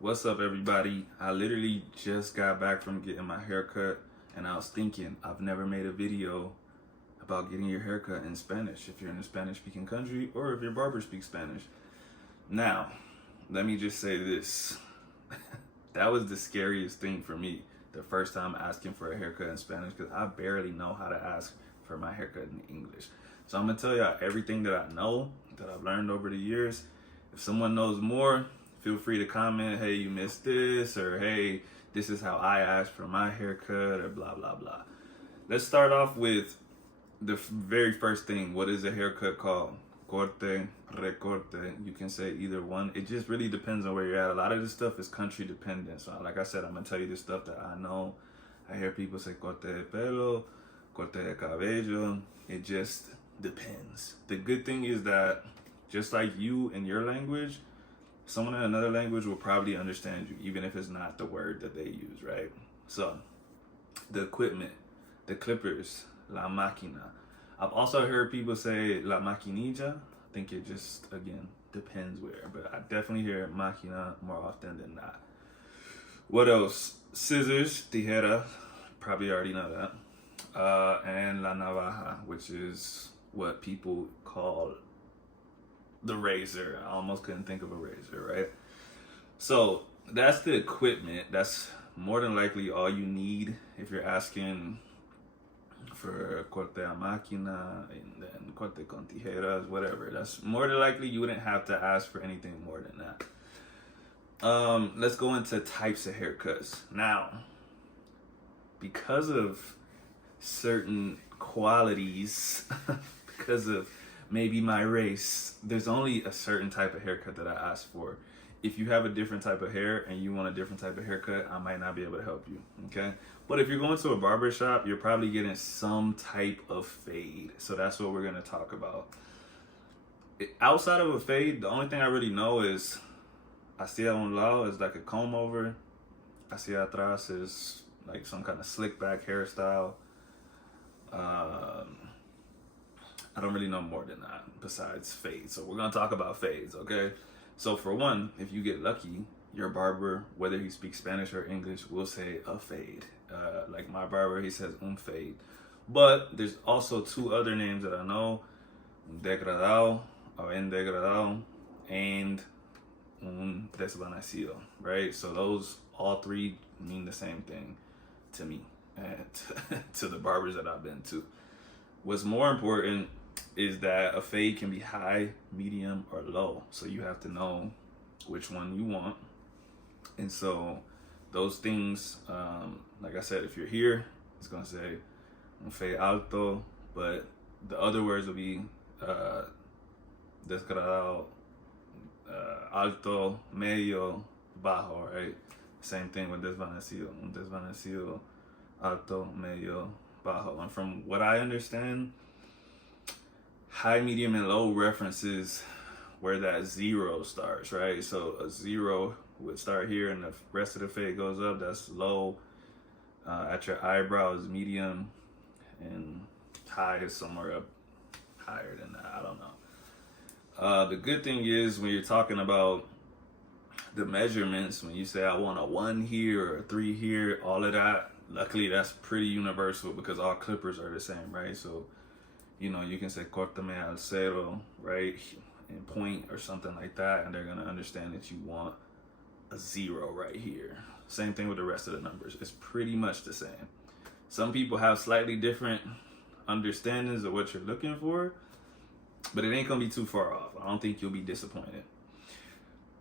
What's up, everybody? I literally just got back from getting my haircut, and I was thinking I've never made a video about getting your haircut in Spanish if you're in a Spanish-speaking country or if your barber speaks Spanish. Now, let me just say this. That was the scariest thing for me the first time asking for a haircut in Spanish, because I barely know how to ask for my haircut in English. So I'm gonna tell y'all everything that I know, that I've learned over the years. If someone knows more, feel free to comment, hey, you missed this, or hey, this is how I asked for my haircut, or blah, blah, blah. Let's start off with the very first thing. What is a haircut called? Corte, recorte. You can say either one. It just really depends on where you're at. A lot of this stuff is country dependent. So like I said, I'm gonna tell you the stuff that I know. I hear people say corte de pelo, corte de cabello. It just depends. The good thing is that just like you in your language, someone in another language will probably understand you, even if it's not the word that they use, right? So, the equipment, the clippers, la máquina. I've also heard people say la maquinilla. I think it just, again, depends where, but I definitely hear máquina more often than not. What else? Scissors, tijera, probably already know that. And la navaja, which is what people call the razor. I almost couldn't think of a razor, right? So that's the equipment. That's more than likely all you need if you're asking for corte a máquina and then corte con tijeras, whatever. That's more than likely you wouldn't have to ask for anything more than that. Let's go into types of haircuts. Now, because of certain qualities, because of maybe my race, there's only a certain type of haircut that I ask for. If you have a different type of hair and you want a different type of haircut, I might not be able to help you, okay? But if you're going to a barber shop, you're probably getting some type of fade. So that's what we're gonna talk about. Outside of a fade, the only thing I really know is hacia un lado is like a comb over, hacia atrás is like some kind of slick back hairstyle. I don't really know more than that besides fades. So we're gonna talk about fades, okay? So for one, if you get lucky, your barber, whether he speaks Spanish or English, will say a fade. Like my barber, he says un fade. But there's also two other names that I know, un degradado or en degradado, and un desvanecido, right? So those all three mean the same thing to me and to the barbers that I've been to. What's more important is that a fade can be high, medium, or low. So you have to know which one you want. And so those things, like I said, if you're here, it's gonna say un fade alto, but the other words will be desgradado, alto, medio, bajo, right? Same thing with desvanecido. Un desvanecido, alto, medio, bajo. And from what I understand, high, medium, and low references where that zero starts, right? So a zero would start here and the rest of the fade goes up, that's low. At your eyebrow is medium, and high is somewhere up higher than that, I don't know. The good thing is when you're talking about the measurements, when you say I want a 1 here or a 3 here, all of that, luckily that's pretty universal because all clippers are the same, right? So you know, you can say cortame al cero, right, in point or something like that, and they're gonna understand that you want a 0 right here. Same thing with the rest of the numbers. It's pretty much the same. Some people have slightly different understandings of what you're looking for, but it ain't gonna be too far off. I don't think you'll be disappointed.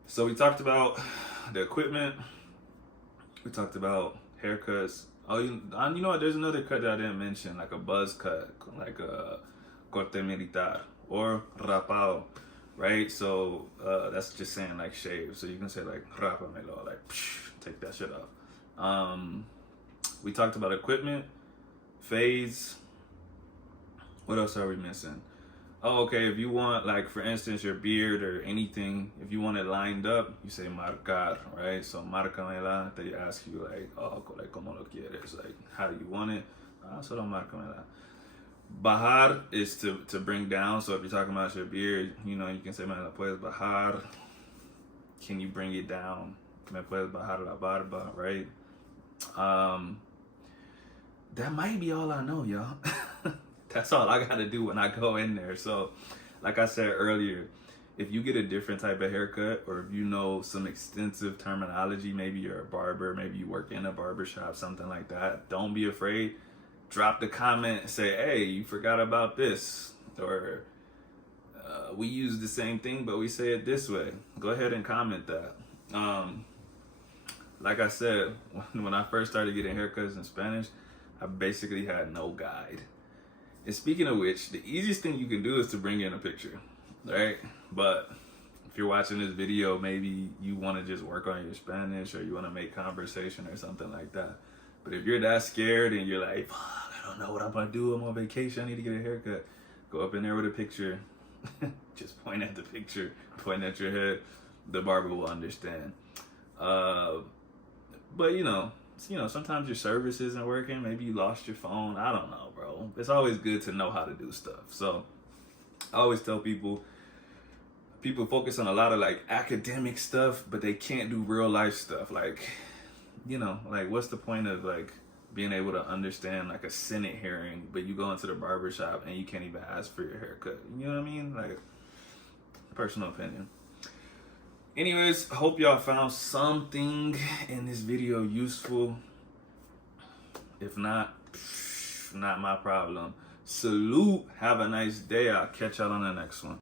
So we talked about the equipment. We talked about haircuts. Oh, you know what? There's another cut that I didn't mention, like a buzz cut, like a corte militar or rapado, right? So that's just saying like shave. So you can say like rapamelo, like psh, take that shit off. We talked about equipment, fades. What else are we missing? Oh, okay. If you want, like for instance, your beard or anything, if you want it lined up, you say marcar, right? So marcamela, they ask you like, oh, like como lo quieres, like how do you want it? Solo marcamela. Bajar is to bring down. So if you're talking about your beard, you know, you can say, me la puedes bajar. Can you bring it down? Me puedes bajar la barba, right? That might be all I know, y'all. That's all I gotta do when I go in there. So, like I said earlier, if you get a different type of haircut, or if you know some extensive terminology, maybe you're a barber, maybe you work in a barber shop, something like that, don't be afraid. Drop the comment and say, hey, you forgot about this. Or we use the same thing, but we say it this way. Go ahead and comment that. Like I said, when I first started getting haircuts in Spanish, I basically had no guide. And speaking of which, the easiest thing you can do is to bring in a picture, right? But if you're watching this video, maybe you want to just work on your Spanish, or you want to make conversation or something like that. But if you're that scared and you're like, fuck, I don't know what I'm going to do, I'm on vacation, I need to get a haircut, go up in there with a picture. Just point at the picture, point at your head. The barber will understand. But you know, sometimes your service isn't working. Maybe you lost your phone. I don't know, bro. It's always good to know how to do stuff. So I always tell people focus on a lot of like academic stuff, but they can't do real life stuff. Like, like what's the point of like being able to understand like a Senate hearing, but you go into the barber shop and you can't even ask for your haircut? You know what I mean? Like, personal opinion. Anyways, hope y'all found something in this video useful. If not, not my problem. Salute. Have a nice day. I'll catch y'all on the next one.